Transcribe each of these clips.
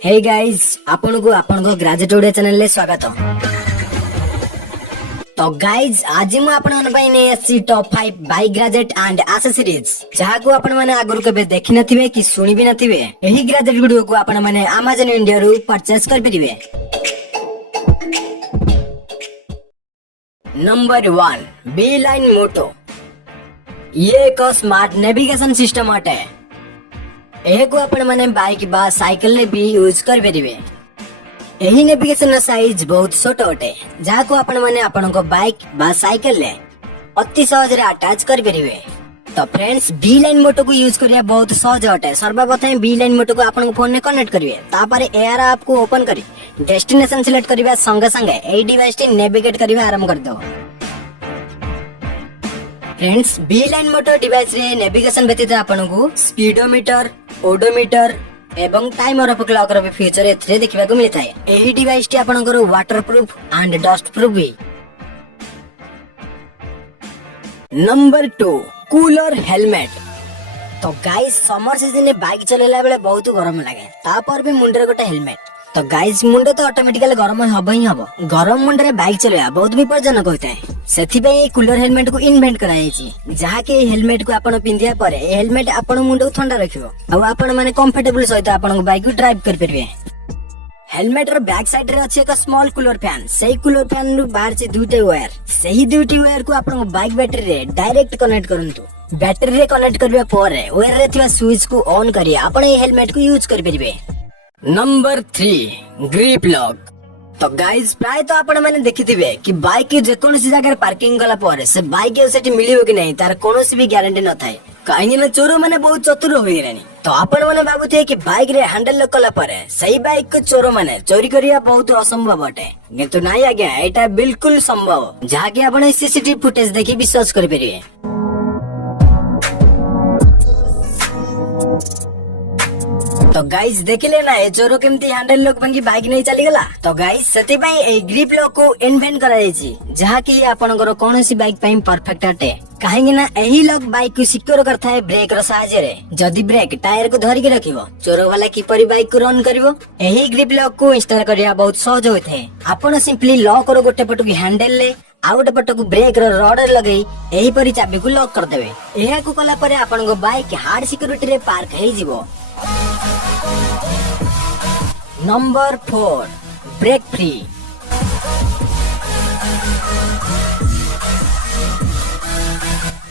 हे guys आपनको graduate Odia channel ले स्वागत। तो गाइज आज मु आपन ପାଇଁ नै आसी top 5 bike graduate and accessories जहा को आपन माने आगुर केबे देखि नथिबे कि सुनि भी नथिबे। एही ग्रेजुएट वीडियो को आपन माने Amazon इंडिया रु परचेस कर परिबे। नंबर 1 B-Line मोटो। ये एक स्मार्ट नेविगेशन सिस्टम अटे। एको आपण माने बाइक बा साइकिल ने भी यूज कर परिबे। एही नेविगेशन साइज बहुत छोट अटे जहा को आपण माने आपनको बाइक बा साइकिल ले अति सहज रे अटैच कर परिबे। तो फ्रेंड्स B-Line मोटो को यूज करिया बहुत सहज अटे। सर्वप्रथम B-Line मोटो को आपनको फोन में कनेक्ट करिवे, तापर एआर ऐप को ओपन करी डेस्टिनेशन सिलेक्ट करिवा संगे संगे एई डिवाइस टी नेविगेट करिवा आरंभ कर दो। फ्रेंड्स B-Line मोटो डिवाइस रे नेविगेशन व्यतीत आपनको स्पीडोमीटर, ओडोमीटर एवं टाइमर ऑफ क्लॉक रो फीचर एथरे देखिबा को मिलता है। एही डिवाइस टी आपनकर वाटरप्रूफ एंड डस्ट प्रूफ भी। Number 2 cooler helmet. तो गाइस समर सीजन में बाइक चलेला बेले बहुत गरम लागे, तापर भी मुंडरे गोटे हेलमेट। तो गाइस मुंड तो ऑटोमेटिकली गरम हबो ही हबो। गरम मुंडरे बाइक चलेया बहुत विपज्जनक होता है। सेथि पे कूलर हेलमेट को इन्वेंट करायछि जहा के हेलमेट को आपण पिंधिया परे ए हेलमेट आपण मुंड को ठंडा रखियो आ आपण माने कंफर्टेबल सहित आपण बाइक को ड्राइव कर परिबे। हेलमेट रो बैक साइड रे अछि एक स्मॉल कूलर फैन। सेही कूलर फैन नु बाहर से दुटे वायर, सेही दुटी वायर को आपण बाइक बैटरी रे डायरेक्ट कनेक्ट करंतु। बैटरी रे कनेक्ट करबे परे वायर रे थिवा स्विच को ऑन करी आपण ए हेलमेट को यूज कर परिबे। Number 3 grip lock. तो गाइस प्राय तो आपण माने देखिथिबे कि बाइक जे कोनसी जगह पार्किंग गला परे से बाइक सेठी मिलियो कि नहीं तार कोनोसी भी गारंटी न थाए। काहे ना चोर माने बहुत चतुर होई रहनी। तो आपण माने भाबुथे कि बाइक रे हैंडल लॉक कला परे सही बाइक को चोर माने चोरी करिया बहुत असंभव अटे, किंतु नाही आज्ञा एटा बिल्कुल संभव जहा कि आपण सीसीटीवी फुटेज देखि विश्वास कर परिबे। तो गाइस देखिले ना ए चोरो केमती हैंडल लॉक भांगी बाइक नहीं चली गला। तो गाइस सेति पई ए ग्रिप लॉक को इन्वेंट करायछि जहा कि आपनकर कोनोसी बाइक पई परफेक्ट अटे। काहेकि ना एही लॉक बाइक को सिक्योर करता है ब्रेक रो सहायता रे। जदी ब्रेक टायर को धरि के रखिबो चोरो वाला किपरि बाइक को रन करिवो। एही ग्रिप लॉक को इंस्टॉल करिया बहुत सहज होइथे। आपण सिंपली लॉक रो गोटे पटु हैंडल ले आ गोटे पटु ब्रेक रो रड लगेई एही परि चाबी को लॉक कर देबे। एहा को कला परे आपनको बाइक हार्ड सिक्योरिटी रे पार्क हेई जिवो। Number 4 break free.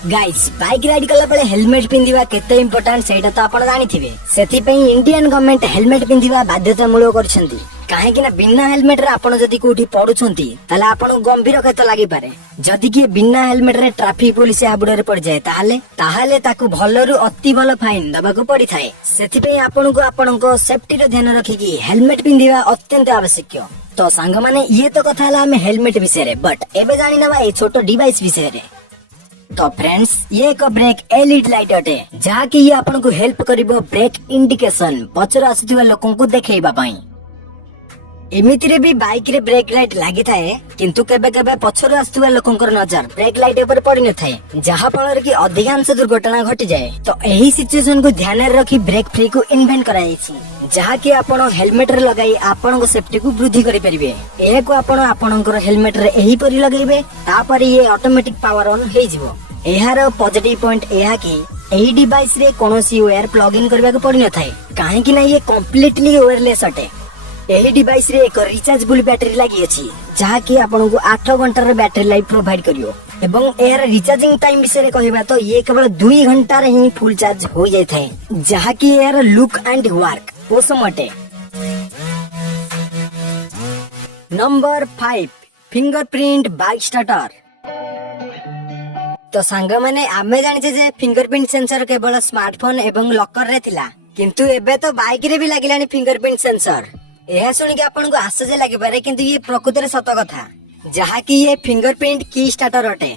Guys bike ride कला बेले हेलमेट पिंधिबा केते इंपोर्टेंट सेटा तो आपण जानिथिबे। सेथि पई इंडियन गवर्नमेंट हेलमेट पिंधिबा बाध्यतामूलक करछंती। काहे कि ना बिना हेलमेट रे आपण जदी कोठी पडुछंती ताले आपण गंभीर क्षत लागि पारे। जदी कि बिना हेलमेट रे ट्रैफिक पुलिस आबुडे रे पड़ जाए ताहाले ताकू भलरु अति भल फाइन दबाको पड़ी थाए। सेथि पई आपनको आपनको सेफ्टी रो ध्यान रखी कि हेलमेट पिंधिबा अत्यंत आवश्यक। तो सांग माने ये तो कथा हला हमें हेलमेट विषय रे, बट एबे जानि नबा ए छोटो डिवाइस विषय रे। तो फ्रेंड्स ये एक ब्रेक एलईडी लाइट अटे जहा कि ये आपनको हेल्प करिवो ब्रेक इंडिकेशन पछर आसुथिबा लोकन को देखैबा पई। एमिति रे भी बाइक रे ब्रेक लाइट लागि थाए, किंतु केबे केबे पछर आसुथिबा लोकनकर नजर ब्रेक लाइट ऊपर पड़ी न थाए जहा फल कि अधिकांश दुर्घटना घटी जाए। तो एही सिचुएशन को ध्यान रे रखी ब्रेक फ्री को इन्वेंट कराइछि जहा कि आपण हेलमेट रे लगाई आपण को सेफ्टी को वृद्धि करि परिबे। एहे को आपण आपणकर हेलमेट रे एही परि लगाइबे तापर ये ऑटोमेटिक पावर ऑन हेइ जिवो। एहार पॉजिटिव पॉइंट एहा कि एही डिवाइस रे कोनोसी वायर प्लग इन करबा को पड़ी न थाए, काहे कि ना ये कंप्लीटली वायरलेस अटे। एही डिवाइस रे एक रिचार्जेबल बैटरी लागि अछि जहा कि आपनको 8 घंटा रे बैटरी लाइफ प्रोवाइड करियो। एवं एहर रिचार्जिंग टाइम विषय रे कहबा तो ये केवल 2 घंटा रे ही फुल चार्ज हो जाय थाए जहा कि एहर लुक एंड वर्क ओसम अटे। Number 5 fingerprint bike starter. तो सांग माने आमे जानिछे जे फिंगरप्रिंट सेंसर केवल स्मार्टफोन एवं लॉकर रे थिला, किंतु एबे तो बाइक रे भी लागिलानी फिंगरप्रिंट सेंसर। एहा सुनि के आपनको आश्चर्य लागि पारे, किंतु ये प्रकृत रे सत कथा जहा कि ये फिंगरप्रिंट की स्टार्टर अटे।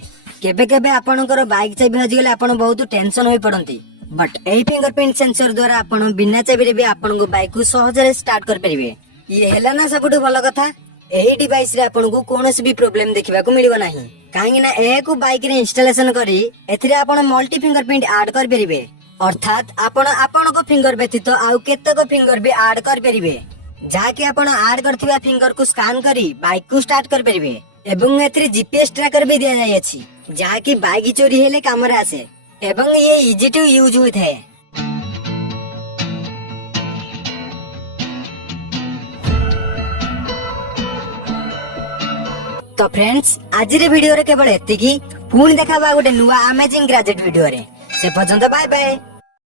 केबे केबे आपनकर बाइक चाबी हजि गेले आपण बहुत टेंशन होई पड़ंती, बट एही फिंगरप्रिंट सेंसर द्वारा आपण बिना चाबी रे भी आपनको बाइक को सहज रे स्टार्ट कर परिबे। ये हेला ना सबटु भलो कथा। एही डिवाइस रे आपनको कोनोसी भी प्रॉब्लम देखिबा को मिलिबो नाही, काहे ना एको बाइक रे इंस्टॉलेशन करी एथिरे आपण मल्टी फिंगरप्रिंट ऐड कर परिबे। अर्थात आपण आपनको फिंगर व्यतीत आउ केतक फिंगर भी ऐड कर परिबे। ଯାହାକି ଆପଣ ଆଡ୍ କରିଥିବା ଫିଙ୍ଗର କୁ ସ୍କାନ କରି ବାଇକ୍ କୁ ଷ୍ଟାର୍ଟ କରିପାରିବେ ଏବଂ ଏଥିରେ ଜିପିଏସ୍ ଟ୍ରାକର ବି ଦିଆଯାଇଅଛି ଯାହାକି ବାଇକ୍ ଚୋରି ହେଲେ କାମରେ ଆସେ ଏବଂ ଇଏ ଇଜି ଟୁ ୟୁଜ ହୋଇଥାଏ। तो फ्रेंड्स आज वीडियो केवल एतिकी पुणी देखा गोटे नुआ अमेजिंग ग्राजेट वीडियो से पर्यंत बाय बाय।